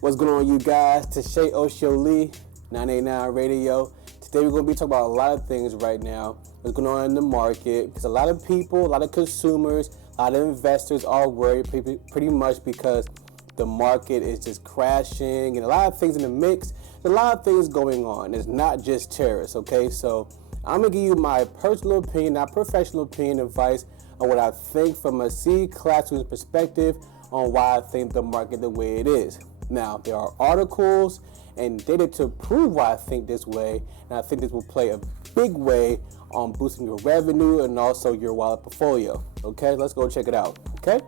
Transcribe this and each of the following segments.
What's going on, you guys? Toshi Lee, 989 Radio. Today we're going to be talking about a lot of things right now. What's going on in the market? Because a lot of people, a lot of consumers, a lot of investors are worried pretty much because the market is just crashing and a lot of things in the mix. There's a lot of things going on. It's not just tariffs, okay? So I'm going to give you my personal opinion, not professional opinion, advice on what I think from a C-class student perspective on why I think the market the way it is. Now, there are articles and data to prove why I think this way, and I think this will play a big way on boosting your revenue and also your wallet portfolio. Okay, let's go check it out. Okay,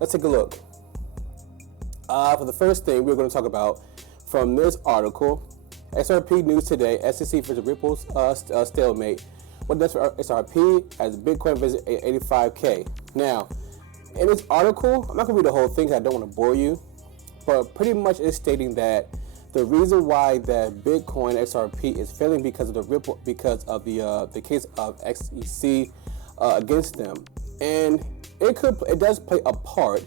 let's take a look. For the first thing, we're going to talk about from this article, XRP news today, SEC for the Ripple stalemate. What does for XRP as Bitcoin visit 85K? Now, in this article, I'm not going to read the whole thing because I don't want to bore you. But pretty much it's stating that the reason why that Bitcoin XRP is failing because of the Ripple, because of the case of SEC against them, and it does play a part,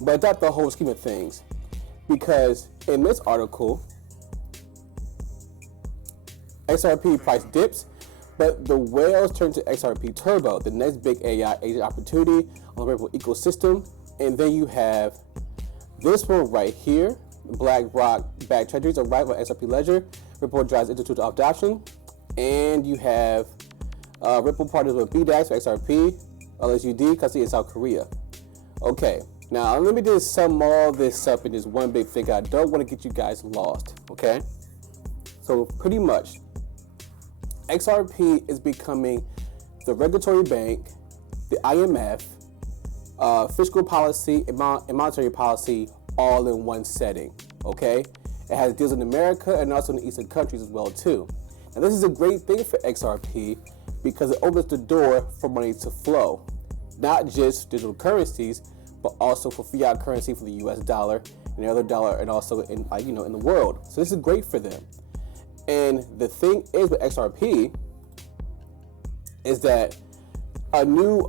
but not the whole scheme of things, because in this article, XRP price dips, but the whales turn to XRP Turbo, the next big AI agent opportunity on the Ripple ecosystem, and then you have this one right here, BlackRock backed treasuries arrive on XRP Ledger. Ripple drives institutional adoption. And you have Ripple partners with BDAX for XRP, LSUD, custody in South Korea. Okay, now let me just sum all this up in this one big thing. I don't want to get you guys lost, okay? So pretty much, XRP is becoming the regulatory bank, the IMF, fiscal policy and monetary policy all in one setting, okay? It has deals in America and also in the Eastern countries as well too. Now this is a great thing for XRP because it opens the door for money to flow, not just digital currencies, but also for fiat currency for the US dollar and the other dollar and also in in the world. So this is great for them. And the thing is with XRP is that a new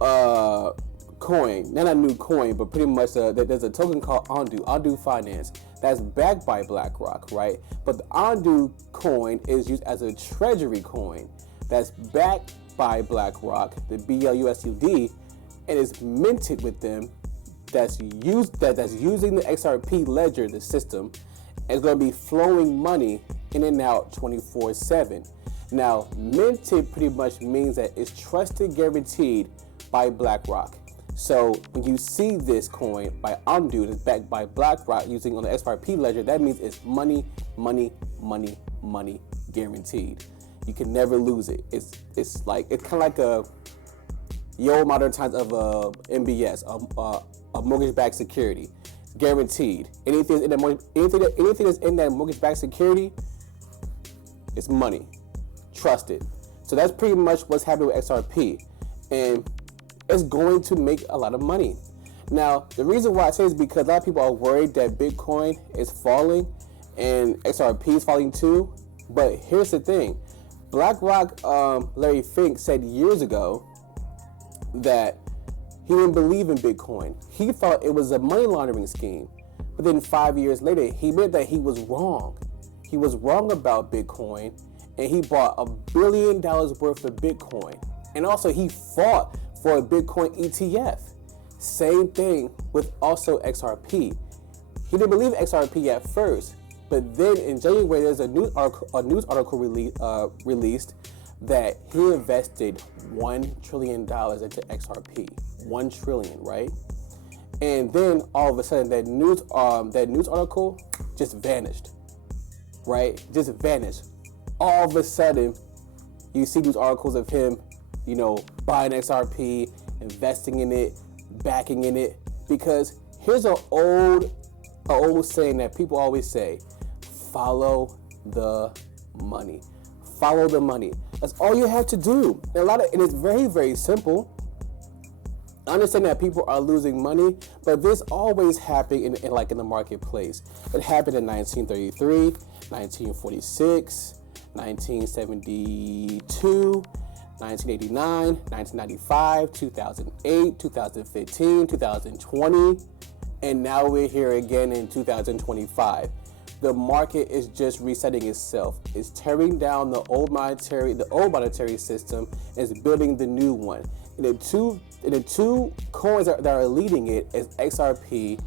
coin, not a new coin, but pretty much there's a token called Ondu Finance that's backed by BlackRock, right? But the Ondu coin is used as a treasury coin that's backed by BlackRock, the BLUSUD, and is minted with them. That's using the XRP ledger, the system, and it's going to be flowing money in and out 24/7. Now, minted pretty much means that it's trusted, guaranteed by BlackRock. So when you see this coin by Ondu that's backed by BlackRock using on the XRP ledger, that means it's money, guaranteed. You can never lose it. It's kind of like the old modern times of MBS, a mortgage-backed security, guaranteed. Anything that's in that mortgage-backed security, it's money, trusted. So that's pretty much what's happening with XRP, and it's going to make a lot of money. Now, the reason why I say is because a lot of people are worried that Bitcoin is falling and XRP is falling too. But here's the thing. BlackRock, Larry Fink said years ago that he didn't believe in Bitcoin. He thought it was a money laundering scheme. But then 5 years later, he admitted that he was wrong. He was wrong about Bitcoin, and he bought $1 billion worth of Bitcoin. And also he fought for a Bitcoin ETF. Same thing with also XRP. He didn't believe XRP at first, but then in January there's a news article released that he invested $1 trillion into XRP. 1 trillion, right? And then all of a sudden that news article just vanished, right? Just vanished. All of a sudden you see these articles of him buying XRP, investing in it, backing in it, because here's an old saying that people always say, follow the money. Follow the money. That's all you have to do. And it's very, very simple. I understand that people are losing money, but this always happened in the marketplace. It happened in 1933, 1946, 1972, 1989, 1995, 2008, 2015, 2020, and now we're here again in 2025. the market is just resetting itself. It's tearing down the old monetary system, and is building the new one. And the two coins that are leading it is XRP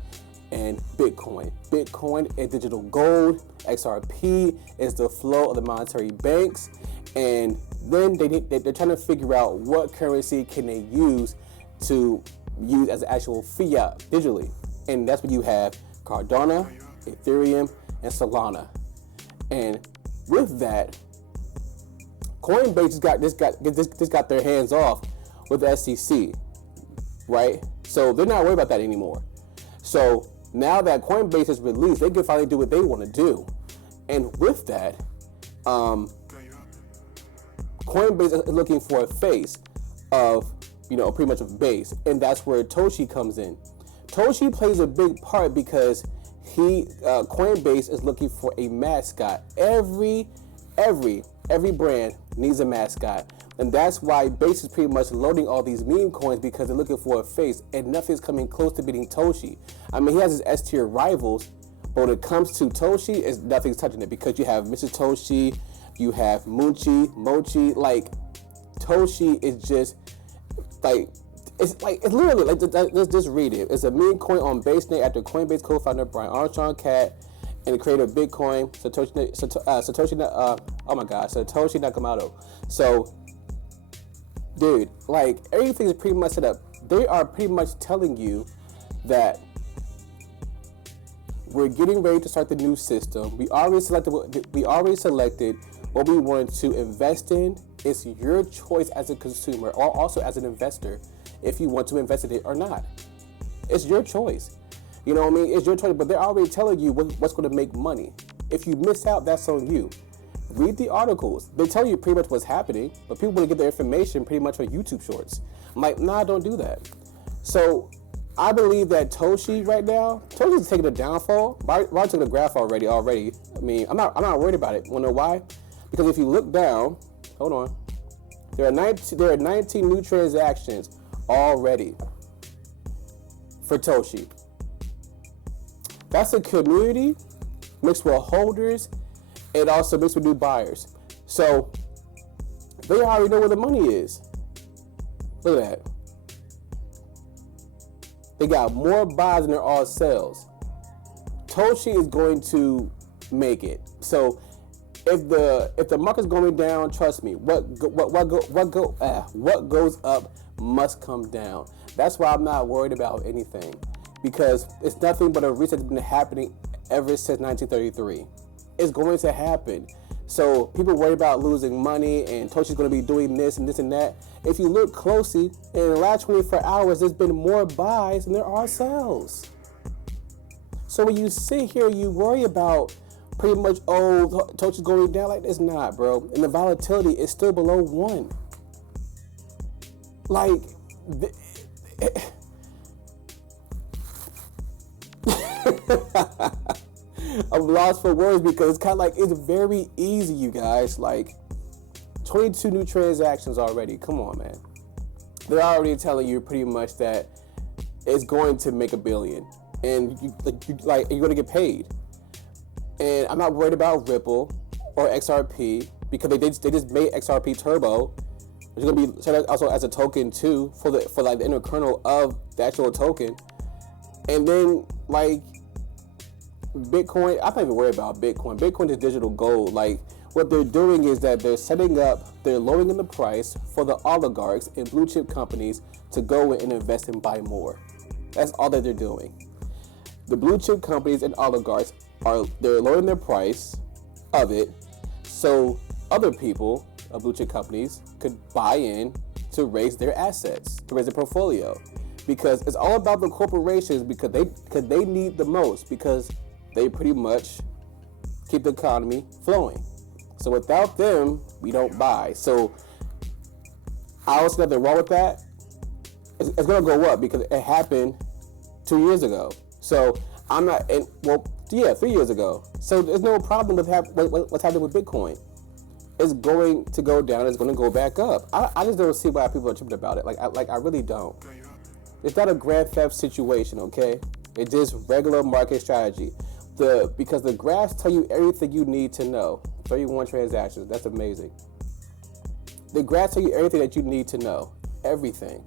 and Bitcoin. Bitcoin is digital gold. XRP is the flow of the monetary banks. And then they're trying to figure out what currency can they use to use as actual fiat digitally. And that's when you have Cardano, Ethereum, and Solana. And with that, Coinbase just got their hands off with the SEC, right? So they're not worried about that anymore. So now that Coinbase is released, they can finally do what they want to do. And with that, Coinbase is looking for a face of, pretty much of base, and that's where Toshi comes in. Toshi plays a big part because Coinbase is looking for a mascot. Every brand needs a mascot, and that's why Base is pretty much loading all these meme coins because they're looking for a face, and nothing's coming close to beating Toshi. I mean, he has his S tier rivals, but when it comes to Toshi, nothing's touching it because you have Mr. Toshi, you have Mochi. Like, Toshi is just like. It's literally like, let's just read it. It's a meme coin on Base Net after Coinbase co-founder Brian Armstrong Cat and the creator of Bitcoin, Satoshi Nakamoto. So, dude, like, everything is pretty much set up. They are pretty much telling you that we're getting ready to start the new system. We already selected what we wanted to invest in. It's your choice as a consumer or also as an investor if you want to invest in it or not. It's your choice. You know what I mean? It's your choice, but they're already telling you what's going to make money. If you miss out, that's on you. Read the articles. They tell you pretty much what's happening, but people want to get their information pretty much on YouTube shorts. I'm like, nah, don't do that. So I believe that Toshi right now, Toshi's taking a downfall. Rod took a graph already. I mean, I'm not worried about it. Wanna know why? Because if you look down, hold on, there are 19 new transactions already for Toshi. That's a community mixed with holders and also mixed with new buyers. So they already know where the money is. Look at that. They got more buys than they're all sells. Toshi is going to make it. So if the market's going down, trust me, what goes up must come down. That's why I'm not worried about anything, because it's nothing but a reset that's been happening ever since 1933. It's going to happen. So people worry about losing money and Toshi's going to be doing this and this and that. If you look closely, in the last 24 hours, there's been more buys than there are sells. So when you sit here, you worry about pretty much, Toshi's going down, like, it's not, bro. And the volatility is still below 1. Like, I'm lost for words because it's kind of like, it's very easy, you guys. Like, 22 new transactions already. Come on, man. They're already telling you pretty much that it's going to make $1 billion, and you're going to get paid. And I'm not worried about Ripple or XRP because they just made XRP Turbo. It's going to be set up also as a token too for the inner kernel of the actual token. And then, like, Bitcoin, I'm not even worried about Bitcoin. Bitcoin is digital gold. Like, what they're doing is that they're lowering the price for the oligarchs and blue chip companies to go in and invest and buy more. That's all that they're doing. The blue chip companies and oligarchs they're lowering their price of it so other people, blue chip companies, could buy in to raise their assets, to raise their portfolio. Because it's all about the corporations because they need the most, because they pretty much keep the economy flowing. So without them, we don't buy. So I don't see nothing wrong with that. It's going to go up because it happened 2 years ago. So I'm not, 3 years ago. So there's no problem with what's happening with Bitcoin. It's going to go down. It's going to go back up. I just don't see why people are tripping about it. I really don't. It's not a grand theft situation, okay? It's just regular market strategy. Because the graphs tell you everything you need to know. 31 transactions, that's amazing. The graphs tell you everything that you need to know, everything.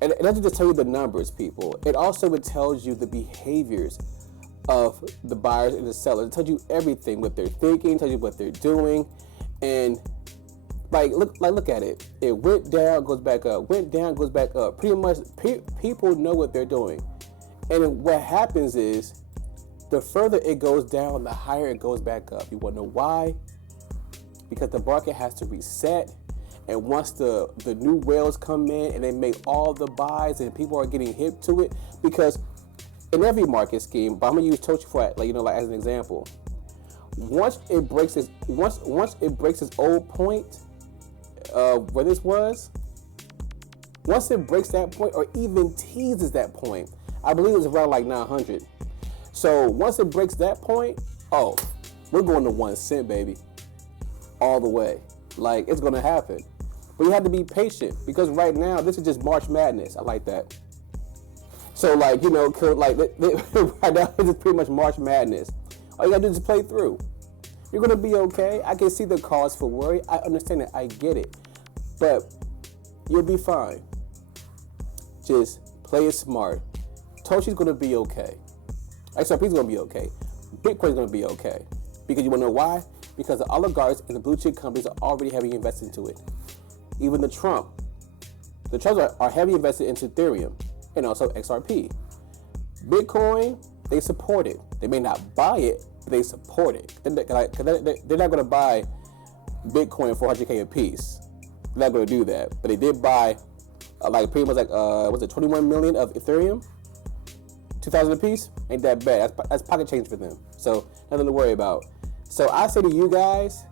And it doesn't just tell you the numbers, people. It also tells you the behaviors of the buyers and the sellers. It tells you everything, what they're thinking, tells you what they're doing, and look at it. It went down, goes back up. Went down, goes back up. Pretty much, people know what they're doing. And what happens is, the further it goes down, the higher it goes back up. You want to know why? Because the market has to reset. And once the new whales come in and they make all the buys and people are getting hip to it, because in every market scheme, but I'm gonna use Toshi for as an example. Once it breaks its old point, where this was, once it breaks that point or even teases that point, I believe it was around like 900. So once it breaks that point, oh, we're going to 1 cent, baby, all the way. Like, it's gonna happen. But you have to be patient, because right now this is just March Madness. I like that. So right now this is pretty much March Madness. All you gotta do is play through. You're gonna be okay. I can see the cause for worry. I understand it. I get it. But you'll be fine. Just play it smart. Toshi's gonna be okay. XRP's gonna be okay. Bitcoin's gonna be okay. Because you wanna know why? Because the oligarchs and the blue chip companies are already heavily invested into it. Even the Trumps are heavily invested into Ethereum and also XRP. Bitcoin, they support it. They may not buy it, but they support it. They're not going to buy Bitcoin 400K a piece. They're not going to do that. But they did buy pretty much 21 million of Ethereum? 2,000 a piece? Ain't that bad. That's pocket change for them. So nothing to worry about. So I say to you guys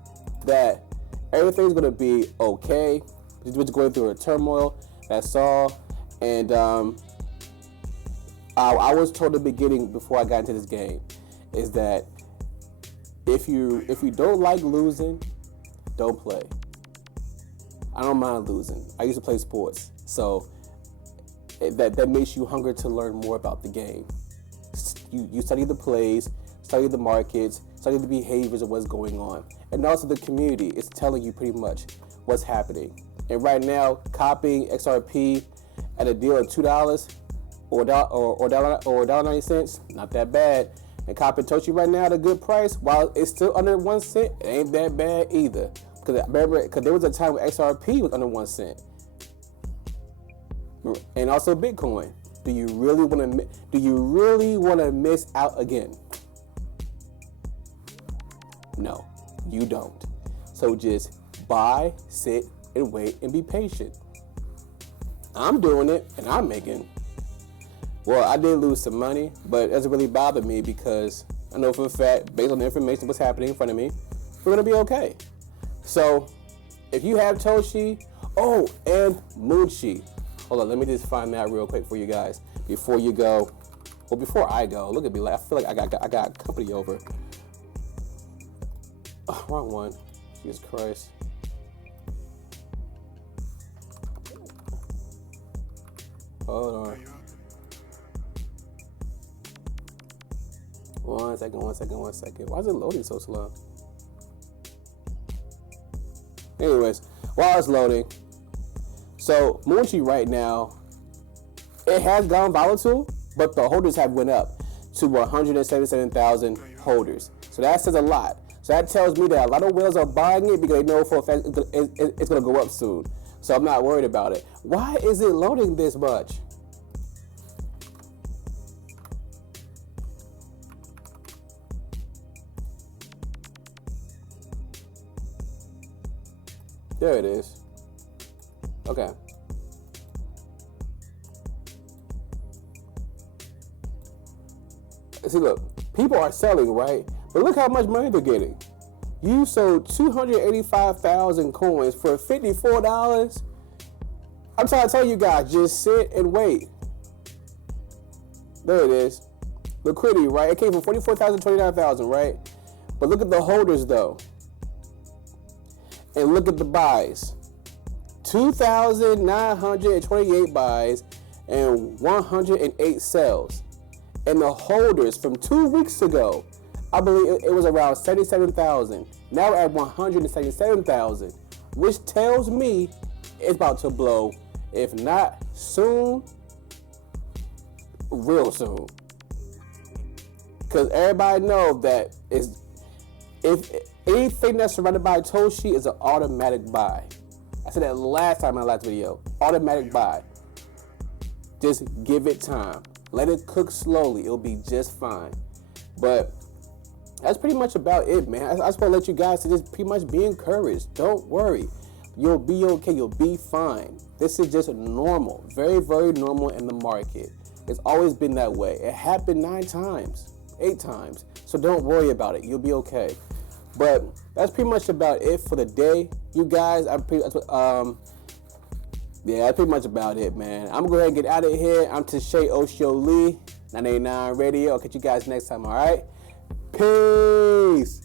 that everything's going to be okay. We're just going through a turmoil. That's all. And I was told in the beginning before I got into this game is that if you don't like losing, don't play. I don't mind losing. I used to play sports, so that makes you hungry to learn more about the game. You study the plays, study the markets, study the behaviors of what's going on, and also the community is telling you pretty much what's happening. And right now, copying XRP at a deal of $2 or $1.90, not that bad. And copying Toshi right now at a good price, while it's still under 1 cent, it ain't that bad either. Because there was a time when XRP was under 1 cent. And also Bitcoin. Do you really want to miss out again? No, you don't. So just buy, sit, and wait, and be patient. I'm doing it, and I'm making. Well, I did lose some money, but it doesn't really bother me because I know for a fact, based on the information what's happening in front of me, we're gonna be okay. So, if you have Toshi, and Moonchi. Hold on, let me just find that real quick for you guys before you go. Well, before I go, look at me. I feel like I got company over. Oh, wrong one. Jesus Christ. Hold on. One second. Why is it loading so slow? Anyways, while it's loading, so Moonchi right now, it has gone volatile, but the holders have went up to 177,000 holders. So that says a lot. So that tells me that a lot of whales are buying it because they know for a fact it's going to go up soon. So I'm not worried about it. Why is it loading this much? There it is. Okay. See, look, people are selling, right? But look how much money they're getting. You sold 285,000 coins for $54. I'm trying to tell you guys, just sit and wait. There it is. Liquidity, right? It came from 44,000 to 29,000, right? But look at the holders, though. And look at the buys. 2,928 buys and 108 sells. And the holders from 2 weeks ago, I believe it was around 77,000. Now we're at 177,000, which tells me it's about to blow. If not soon, real soon. Because everybody knows that if anything that's surrounded by Toshi is an automatic buy. I said that last time in my last video. Automatic buy. Just give it time. Let it cook slowly. It'll be just fine. But that's pretty much about it, man. I just want to let you guys to just pretty much be encouraged. Don't worry. You'll be okay. You'll be fine. This is just normal. Very, very normal in the market. It's always been that way. It happened 9 times, 8 times. So don't worry about it. You'll be okay. But that's pretty much about it for the day. You guys, that's pretty much about it, man. I'm going to go ahead and get out of here. I'm Toshi Oshio Lee, 989 Radio. I'll catch you guys next time, all right? Peace.